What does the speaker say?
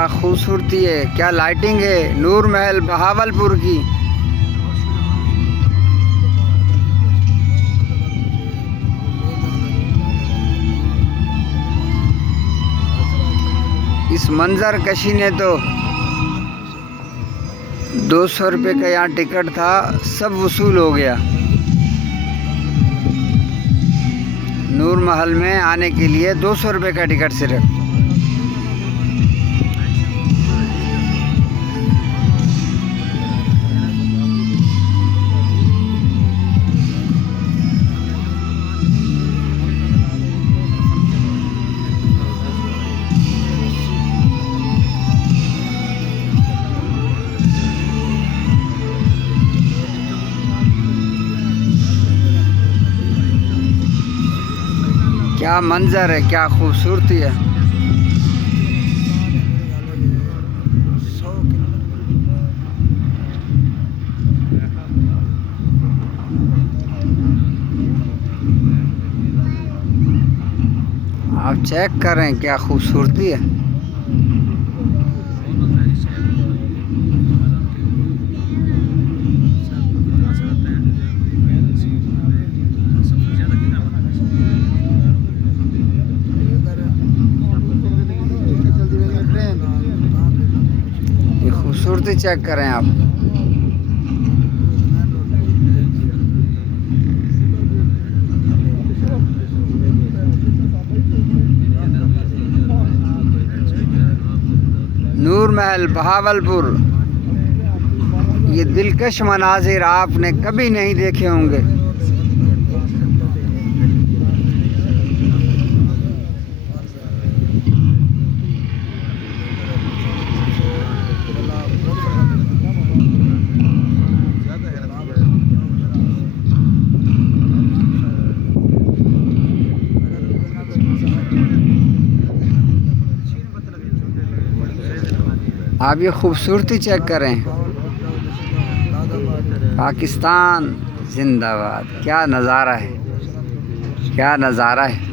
क्या खूबसूरती है, क्या लाइटिंग है। नूर महल बहावलपुर की। इस मंजर कशी ने तो 200 रुपये का यहाँ टिकट था, सब वसूल हो गया। नूर महल में आने के लिए 200 रुपये का टिकट सिर्फ। क्या मंजर है, क्या खूबसूरती है। आप चेक करें क्या खूबसूरती है। ये खूबसूरती चेक करें आप। नूर महल बहावलपुर, ये दिलकश मनाजिर आपने कभी नहीं देखे होंगे। आप ये खूबसूरती चेक करें। पाकिस्तान जिंदाबाद। क्या नज़ारा है, क्या नज़ारा है।